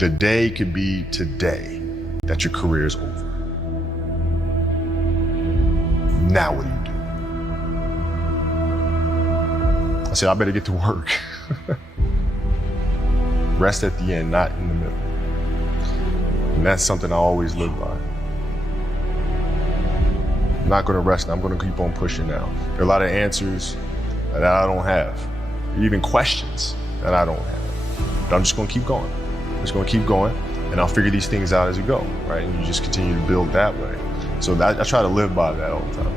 The day could be today that your career is over. Now what do you do? I said, I better get to work. Rest at the end, not in the middle. And that's something I always live by. I'm not gonna rest, I'm gonna keep on pushing now. There are a lot of answers that I don't have, even questions that I don't have. But I'm just gonna keep going. I'm just gonna keep going, and I'll figure these things out as you go, right? And you just continue to build that way. So I try to live by that all the time.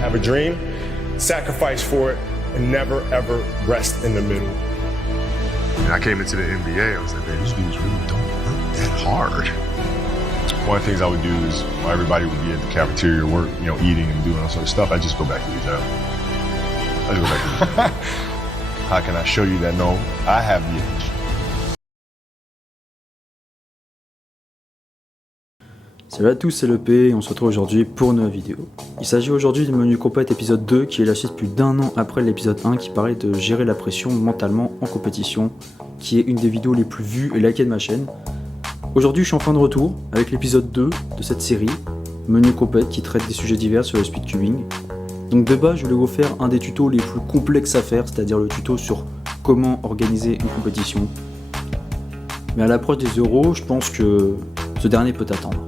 Have a dream, sacrifice for it, and never ever rest in the middle. And I came into the NBA, I was like, man, these dudes really don't work that hard. One of the things I would do is while everybody would be at the cafeteria work, eating and doing all sort of stuff, I just go back to the job. I just go back to the job. How can I show you that no, I have the edge? Salut à tous, c'est le P et on se retrouve aujourd'hui pour une nouvelle vidéo. Il s'agit aujourd'hui du menu compète épisode 2 qui est la suite plus d'un an après l'épisode 1 qui parlait de gérer la pression mentalement en compétition, qui est une des vidéos les plus vues et likées de ma chaîne. Aujourd'hui je suis en fin de retour avec l'épisode 2 de cette série, menu compète qui traite des sujets divers sur le speedcubing. Donc de base je voulais vous faire un des tutos les plus complexes à faire, c'est-à-dire le tuto sur comment organiser une compétition. Mais à l'approche des euros, je pense que ce dernier peut attendre.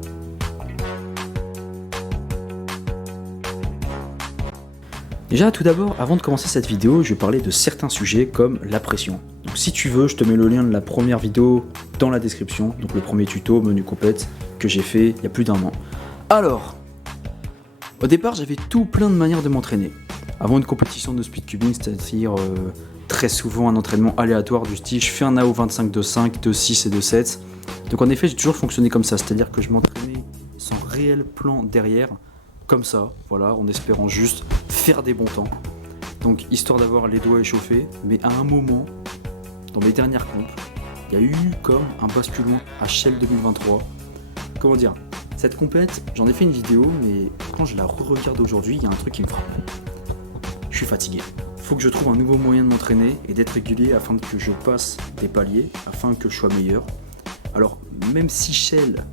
Déjà tout d'abord, avant de commencer cette vidéo, je vais parler de certains sujets comme la pression. Donc si tu veux, je te mets le lien de la première vidéo dans la description, donc le premier tuto menu compète que j'ai fait il y a plus d'un an. Alors, au départ j'avais tout plein de manières de m'entraîner. Avant une compétition de speedcubing, c'est-à-dire très souvent un entraînement aléatoire du style je fais un AO 25 de 5, de 6 et de 7. Donc en effet j'ai toujours fonctionné comme ça, c'est-à-dire que je m'entraînais sans réel plan derrière. Comme ça, voilà, en espérant juste faire des bons temps. Donc histoire d'avoir les doigts échauffés, mais à un moment, dans mes dernières compes, il y a eu comme un basculement à Shell 2023. Comment dire, cette compète, j'en ai fait une vidéo, mais quand je la re-regarde aujourd'hui, il y a un truc qui me frappe. Je suis fatigué. Faut que je trouve un nouveau moyen de m'entraîner et d'être régulier afin que je passe des paliers, afin que je sois meilleur. Alors, même si Shell,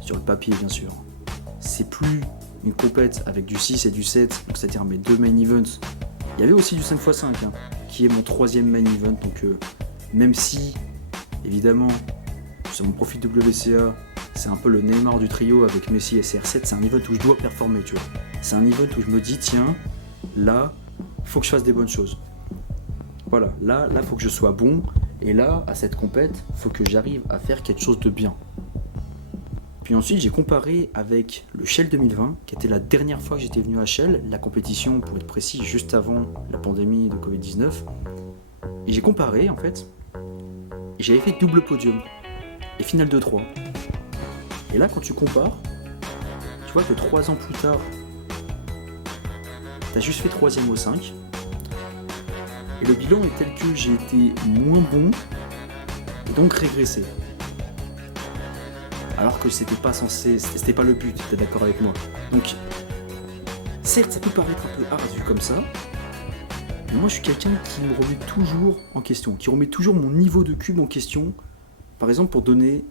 sur le papier bien sûr, c'est plus une compète avec du 6 et du 7, donc c'est-à-dire mes deux main events. Il y avait aussi du 5x5, qui est mon troisième main event, donc même si, évidemment, sur mon profil WCA, c'est un peu le Neymar du trio avec Messi et CR7, c'est un event où je dois performer, tu vois. C'est un event où je me dis, tiens, là, faut que je fasse des bonnes choses. Voilà, là, faut que je sois bon, et là, à cette compète, faut que j'arrive à faire quelque chose de bien. Puis ensuite j'ai comparé avec le Shell 2020, qui était la dernière fois que j'étais venu à Shell, la compétition pour être précis juste avant la pandémie de Covid-19. Et j'ai comparé en fait, et j'avais fait double podium, et finale de 3. Et là quand tu compares, tu vois que 3 ans plus tard, t'as juste fait 3ème au 5. Et le bilan est tel que j'ai été moins bon, et donc régressé. Alors que c'était pas le but, t'es d'accord avec moi. Donc, certes, ça peut paraître un peu ardu comme ça, mais moi je suis quelqu'un qui me remet toujours en question, qui remet toujours mon niveau de cube en question. Par exemple, pour donner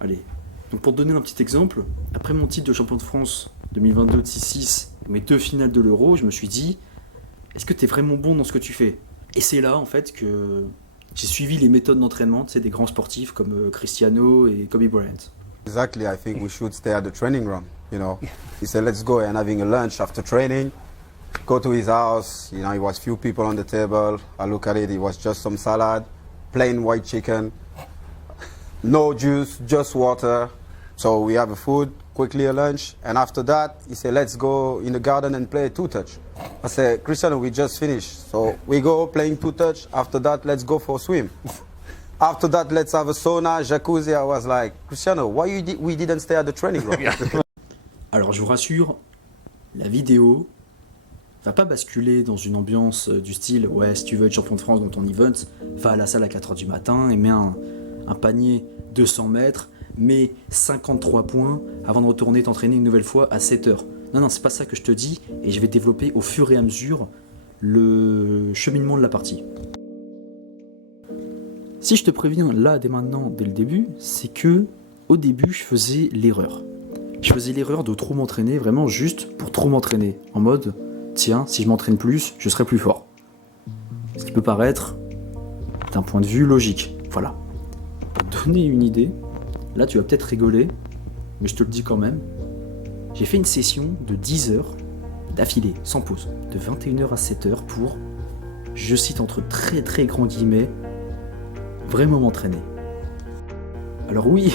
un petit exemple, après mon titre de champion de France 2022 de 6-6, mes 2 finales de l'Euro, je me suis dit, est-ce que t'es vraiment bon dans ce que tu fais? Et c'est là en fait que j'ai suivi les méthodes d'entraînement, tu sais, des grands sportifs comme Cristiano et Kobe Bryant. Exactly, I think we should stay at the training ground, He said, let's go and having a lunch after training. Go to his house, it was few people on the table. I look at it was just some salad, plain white chicken, no juice, just water. So we have a food, quickly a lunch, and after that, he said, let's go in the garden and play two-touch. I said, Cristiano, we just finished. So we go playing two-touch. After that, let's go for a swim. After that, let's have a sauna, jacuzzi. I was like, Cristiano, why we didn't stay at the training ground? Alors, je vous rassure, la vidéo va pas basculer dans une ambiance du style, ouais, si tu veux être champion de France dans ton event, va à la salle à 4h du matin et mets un panier 200 mètres, mets 53 points avant de retourner t'entraîner une nouvelle fois à 7h. Non, c'est pas ça que je te dis, et je vais développer au fur et à mesure le cheminement de la partie. Si je te préviens là dès maintenant, dès le début, c'est que au début je faisais l'erreur. Je faisais l'erreur de trop m'entraîner, vraiment juste pour trop m'entraîner. En mode, tiens, si je m'entraîne plus, je serai plus fort. Ce qui peut paraître d'un point de vue logique. Voilà. Pour te donner une idée, là tu vas peut-être rigoler, mais je te le dis quand même. J'ai fait une session de 10 heures d'affilée, sans pause, de 21h à 7h pour, je cite entre très très grands guillemets, vraiment m'entraîner. Alors oui,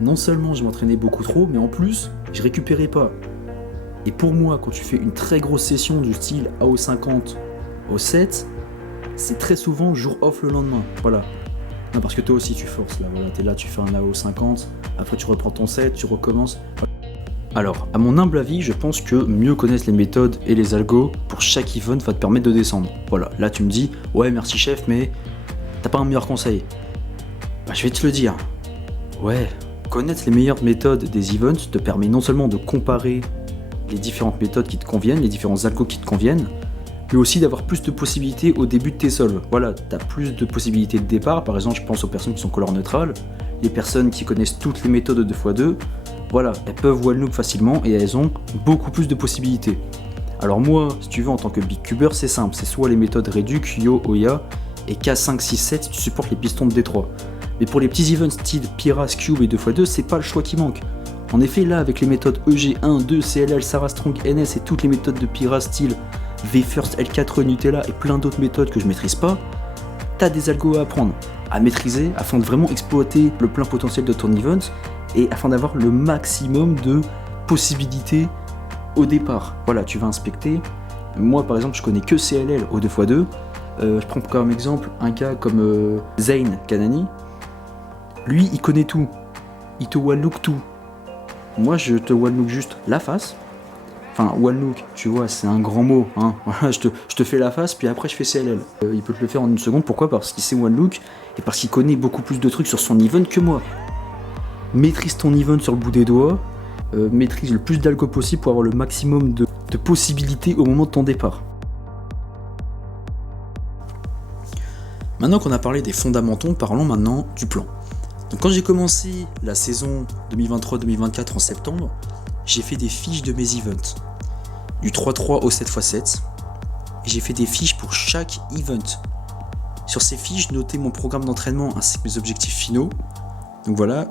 non seulement je m'entraînais beaucoup trop, mais en plus, je récupérais pas. Et pour moi, quand tu fais une très grosse session du style AO50 au 7, c'est très souvent jour off le lendemain. Voilà. Non, parce que toi aussi tu forces là, voilà, t'es là, tu fais un AO50, après tu reprends ton set, tu recommences. Alors, à mon humble avis, je pense que mieux connaître les méthodes et les algos pour chaque event va te permettre de descendre. Voilà, là tu me dis, ouais merci chef, mais t'as pas un meilleur conseil? Bah je vais te le dire. Ouais, connaître les meilleures méthodes des events te permet non seulement de comparer les différentes méthodes qui te conviennent, les différents algos qui te conviennent, mais aussi d'avoir plus de possibilités au début de tes solves. Voilà, t'as plus de possibilités de départ, par exemple je pense aux personnes qui sont color neutrales, les personnes qui connaissent toutes les méthodes de 2x2, voilà, elles peuvent wall look facilement et elles ont beaucoup plus de possibilités. Alors moi, si tu veux en tant que big cuber, c'est simple, c'est soit les méthodes Reduc, Yo, Oya et K5, 6, 7 si tu supportes les pistons de D3. Mais pour les petits events style Piras, Cube et 2x2, c'est pas le choix qui manque. En effet, là, avec les méthodes EG1, 2, CLL, Sarah Strong, NS et toutes les méthodes de Piras style VFirst, L4, Nutella et plein d'autres méthodes que je maîtrise pas, t'as des algos à apprendre, à maîtriser afin de vraiment exploiter le plein potentiel de ton event et afin d'avoir le maximum de possibilités au départ. Voilà, tu vas inspecter. Moi, par exemple, je connais que CLL au 2x2. Je prends comme exemple un gars comme Zayn Kanani. Lui, il connaît tout. Il te one-look tout. Moi, je te one-look juste la face. Enfin, one-look, tu vois, c'est un grand mot. Hein. Voilà, je te fais la face, puis après, je fais CLL. Il peut te le faire en une seconde. Pourquoi? Parce qu'il sait one-look et parce qu'il connaît beaucoup plus de trucs sur son event que moi. Maîtrise ton event sur le bout des doigts. Maîtrise le plus d'algo possible pour avoir le maximum de possibilités au moment de ton départ. Maintenant qu'on a parlé des fondamentaux, parlons maintenant du plan. Donc quand j'ai commencé la saison 2023-2024 en septembre, j'ai fait des fiches de mes events. Du 3-3 au 7x7. Et j'ai fait des fiches pour chaque event. Sur ces fiches, je notais mon programme d'entraînement ainsi que mes objectifs finaux. Donc voilà,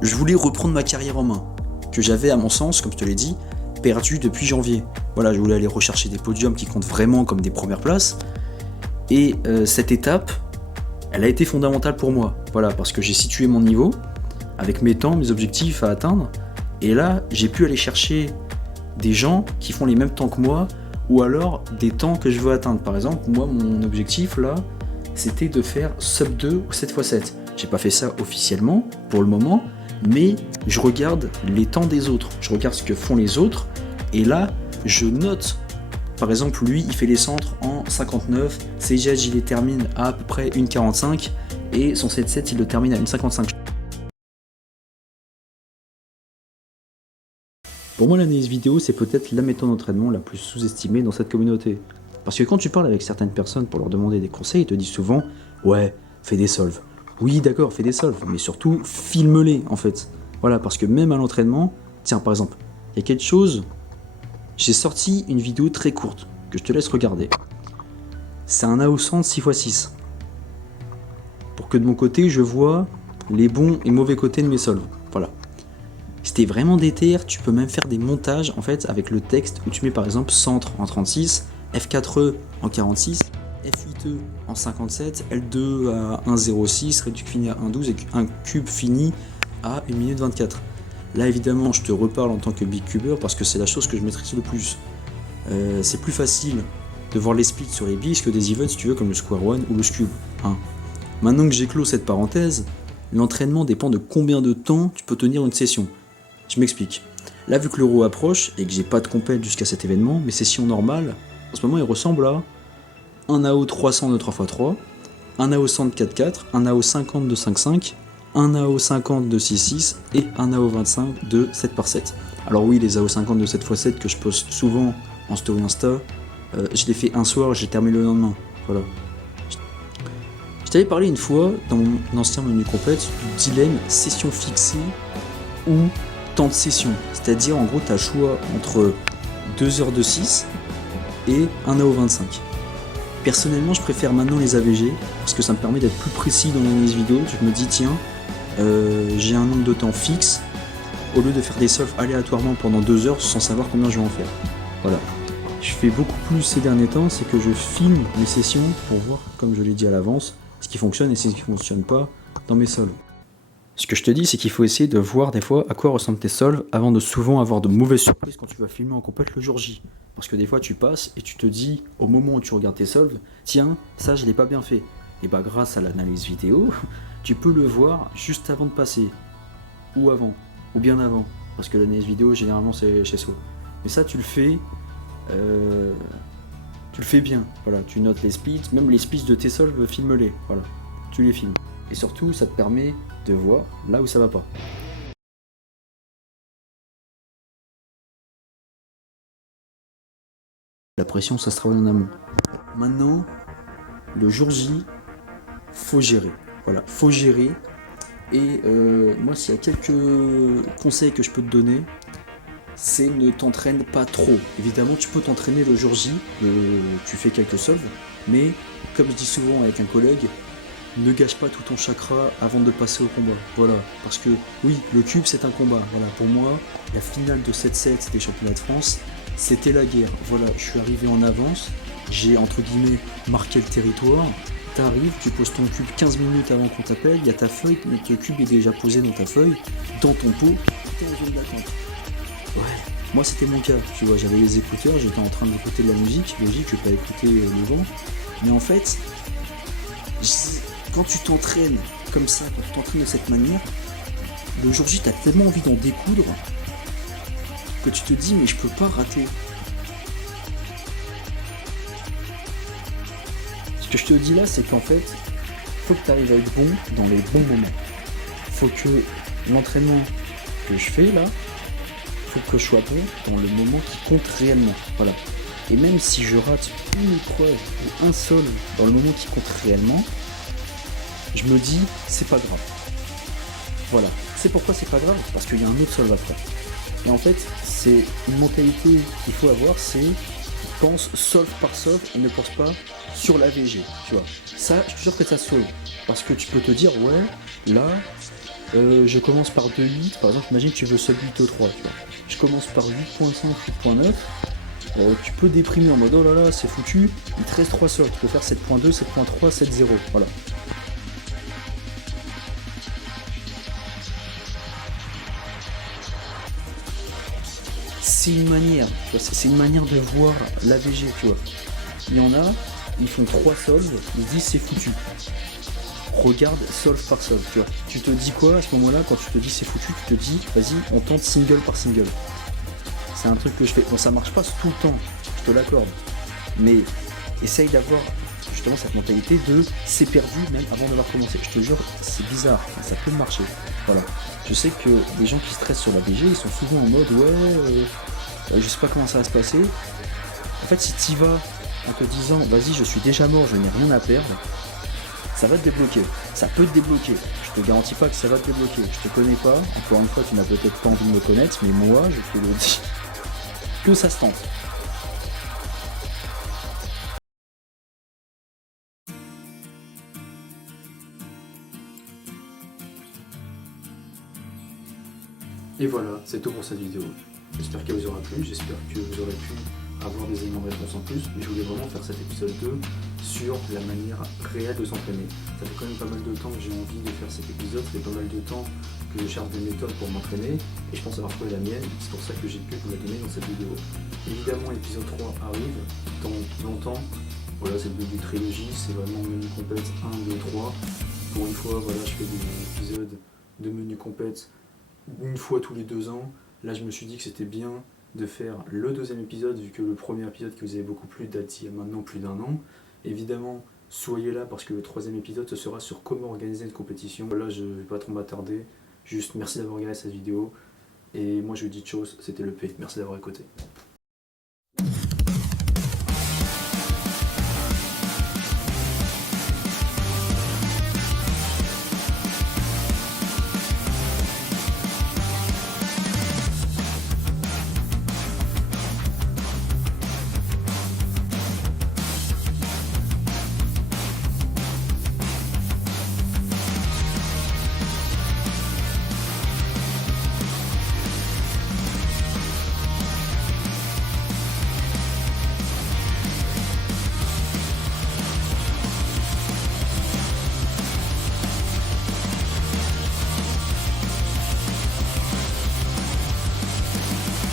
je voulais reprendre ma carrière en main, que j'avais à mon sens, comme je te l'ai dit, perdu depuis janvier. Voilà, je voulais aller rechercher des podiums qui comptent vraiment comme des premières places. Et cette étape, elle a été fondamentale pour moi. Voilà, parce que j'ai situé mon niveau, avec mes temps, mes objectifs à atteindre. Et là, j'ai pu aller chercher des gens qui font les mêmes temps que moi, ou alors des temps que je veux atteindre. Par exemple, moi, mon objectif là, c'était de faire sub 2 ou 7x7. J'ai pas fait ça officiellement pour le moment, mais je regarde les temps des autres. Je regarde ce que font les autres, et là, je note. Par exemple, lui, il fait les centres en 59, Sejaj, il les termine à peu près 1,45, et son 7-7, il le termine à 1,55. Pour moi, l'analyse vidéo, c'est peut-être la méthode d'entraînement la plus sous-estimée dans cette communauté. Parce que quand tu parles avec certaines personnes pour leur demander des conseils, ils te disent souvent « Ouais, fais des solves ». Oui, d'accord, fais des solves, mais surtout, filme-les, en fait. Voilà, parce que même à l'entraînement, tiens, par exemple, il y a quelque chose, j'ai sorti une vidéo très courte, que je te laisse regarder. C'est un AO100 6x6. Pour que de mon côté, je vois les bons et mauvais côtés de mes solves. Voilà. Si t'es vraiment déter, tu peux même faire des montages, en fait, avec le texte, où tu mets par exemple centre en 36, F4E en 46, F8E en 57, L2 à 1,06, réduc fini à 1,12 et un cube fini à 1 minute 24. Là évidemment je te reparle en tant que big cuber parce que c'est la chose que je maîtrise le plus. C'est plus facile de voir les splits sur les bigs que des events si tu veux comme le square one ou le cube. Hein. Maintenant que j'ai clos cette parenthèse, l'entraînement dépend de combien de temps tu peux tenir une session. Je m'explique. Là vu que l'euro approche et que j'ai pas de compète jusqu'à cet événement, mes sessions normales, en ce moment ils ressemblent à un AO 300 de 3x3, un AO 100 de 4x4, un AO 50 de 5x5, un AO 50 de 6x6 et un AO 25 de 7x7. Alors oui, les AO 50 de 7x7 que je poste souvent en story Insta, je les fais un soir, je les termine le lendemain. Voilà. Je t'avais parlé une fois dans mon ancien menu compète du dilemme session fixée ou temps de session. C'est-à-dire en gros tu as le choix entre 2 heures de 6 et 1 AO 25. Personnellement je préfère maintenant les AVG parce que ça me permet d'être plus précis dans l'analyse vidéo. Je me dis tiens, j'ai un nombre de temps fixe au lieu de faire des solves aléatoirement pendant 2 heures sans savoir combien je vais en faire. Voilà. Je fais beaucoup plus ces derniers temps, c'est que je filme mes sessions pour voir, comme je l'ai dit à l'avance, ce qui fonctionne et ce qui ne fonctionne pas dans mes solves. Ce que je te dis, c'est qu'il faut essayer de voir des fois à quoi ressemblent tes solves avant de souvent avoir de mauvaises surprises quand tu vas filmer en compète le jour J. Parce que des fois tu passes et tu te dis, au moment où tu regardes tes solves, tiens, ça je l'ai pas bien fait. Et bah grâce à l'analyse vidéo, tu peux le voir juste avant de passer. Ou avant, ou bien avant. Parce que l'analyse vidéo généralement c'est chez soi. Mais ça tu le fais bien, voilà, tu notes les splits, même les splits de tes solves, filme-les, voilà, tu les filmes. Et surtout, ça te permet de voir là où ça va pas. La pression, ça se travaille en amont. Maintenant, le jour J, faut gérer, voilà, faut gérer. Et moi, s'il y a quelques conseils que je peux te donner, c'est ne t'entraîne pas trop. Évidemment, tu peux t'entraîner le jour J, tu fais quelques solves, mais comme je dis souvent avec un collègue, ne gâche pas tout ton chakra avant de passer au combat. Voilà, parce que oui, le cube c'est un combat. Voilà, pour moi, la finale de 7-7 des championnats de France, c'était la guerre. Voilà, je suis arrivé en avance, j'ai entre guillemets marqué le territoire. T'arrives, tu poses ton cube 15 minutes avant qu'on t'appelle, il y a ta feuille, le cube est déjà posé dans ta feuille, dans ton pot, t'es en zone d'attente. Ouais, moi c'était mon cas, tu vois, j'avais les écouteurs, j'étais en train d'écouter de la musique, logique, je vais pas écouter le vent, mais en fait, quand tu t'entraînes comme ça, quand tu t'entraînes de cette manière, le jour J t'as tellement envie d'en découdre que tu te dis mais je peux pas rater. Ce que je te dis là, c'est qu'en fait, faut que tu arrives à être bon dans les bons moments. Faut que l'entraînement que je fais là, faut que je sois bon dans le moment qui compte réellement. Voilà. Et même si je rate une épreuve ou un solve dans le moment qui compte réellement, je me dis c'est pas grave. Voilà. C'est pourquoi c'est pas grave, parce qu'il y a un autre solve après. Et en fait, c'est une mentalité qu'il faut avoir, c'est pense solve par solve et ne pense pas sur la VG, tu vois. Ça, je suis sûr que ça sauve. Parce que tu peux te dire, ouais, là, je commence par 2.8, par exemple, imagine que tu veux sub 8 au 3, tu vois. Je commence par 8.5, 8.9, tu peux déprimer en mode, oh là là, c'est foutu, il te reste 3 solves, tu peux faire 7.2, 7.3, 7.0, voilà. C'est une manière, c'est une manière de voir l'AVG, tu vois. Il y en a, ils font 3 solves, ils disent c'est foutu. Regarde solve par solve, tu vois. Tu te dis quoi à ce moment-là, quand tu te dis c'est foutu, tu te dis, vas-y, on tente single par single. C'est un truc que je fais. Bon, ça marche pas tout le temps, je te l'accorde. Mais essaye d'avoir justement cette mentalité de c'est perdu même avant d'avoir commencé. Je te jure, c'est bizarre, ça peut marcher. Voilà. Je sais que les gens qui stressent sur la BG, ils sont souvent en mode ouais, je sais pas comment ça va se passer. En fait, si t'y vas en te disant vas-y, je suis déjà mort, je n'ai rien à perdre, ça va te débloquer. Ça peut te débloquer. Je te garantis pas que ça va te débloquer. Je te connais pas. Encore une fois, tu n'as peut-être pas envie de me connaître, mais moi, je te le dis que ça se tente. Et voilà, c'est tout pour cette vidéo. J'espère qu'elle vous aura plu, j'espère que vous aurez pu avoir des éléments de réponse en plus, mais je voulais vraiment faire cet épisode 2 sur la manière réelle de s'entraîner. Ça fait quand même pas mal de temps que j'ai envie de faire cet épisode, ça fait pas mal de temps que je cherche des méthodes pour m'entraîner, et je pense avoir trouvé la mienne, c'est pour ça que j'ai pu vous la donner dans cette vidéo. Évidemment, l'épisode 3 arrive dans longtemps, voilà, c'est le début de trilogie, c'est vraiment menu compète 1, 2, 3. Pour une fois, voilà, je fais des épisodes de menu compète une fois tous les 2 ans. Là, je me suis dit que c'était bien de faire le 2e épisode, vu que le premier épisode qui vous avait beaucoup plu date il y a maintenant plus d'1 an. Évidemment, soyez là parce que le 3e épisode ce sera sur comment organiser une compétition. Là, je vais pas trop m'attarder, juste merci d'avoir regardé cette vidéo. Et moi, je vous dis chose, c'était le P. Merci d'avoir écouté.